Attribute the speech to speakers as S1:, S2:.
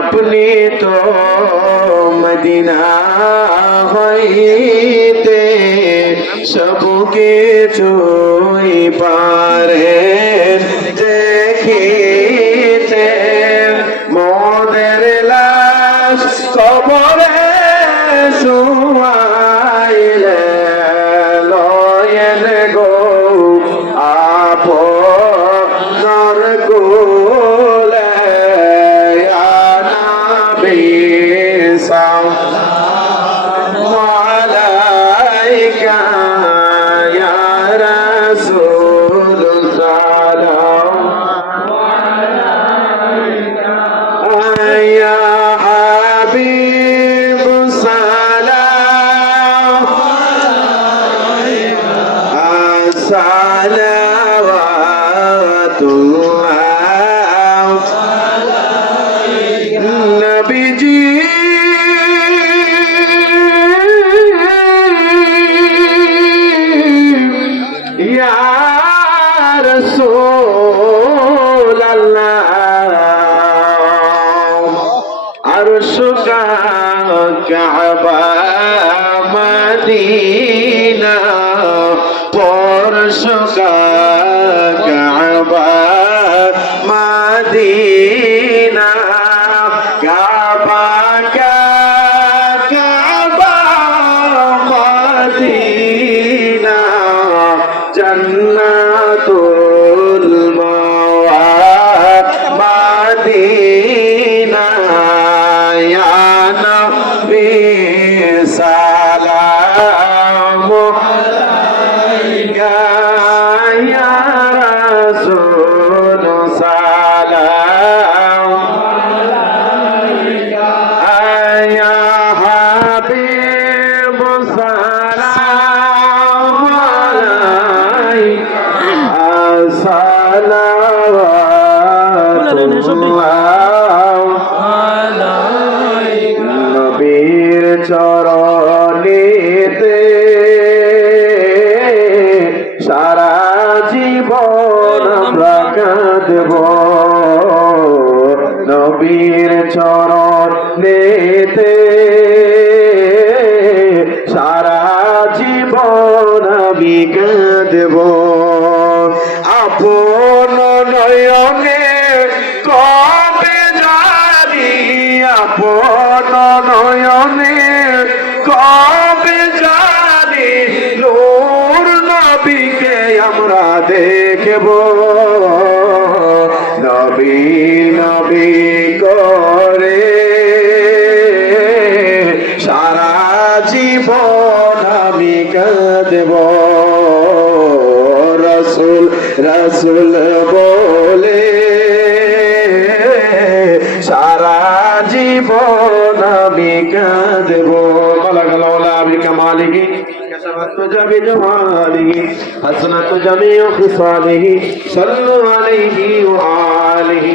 S1: আপনি তো মদিনা হইতে সব কিছুই পারেন দেখিতে মোদের লাশ কবরে শুয়াইলে লয়েন গো আপ নরকুলে السلام عليك يا رسول السلام عليك يا حبيب কাবা মদিনা পরশু কাবা মদিনা কাবা কাবা মদিনা জন্নাত নবীর চরণেতে সারা জীবন আমরা কাঁদব। নবীর চরণেতে সারা জীবন আমি কাঁদব। আপন নয়নে কবে জানি আপন নয়নে কবে জানি নূর নবীকে আমরা দেখব। নবী নবী করে সারা জীবন আমি কাঁদব। রসুল রসুল বলে সারা জীবন আমি কাঁদব বলা গেল কামালিহি كسبت بجماله حسنت جميع خصاله صلوا عليه وآله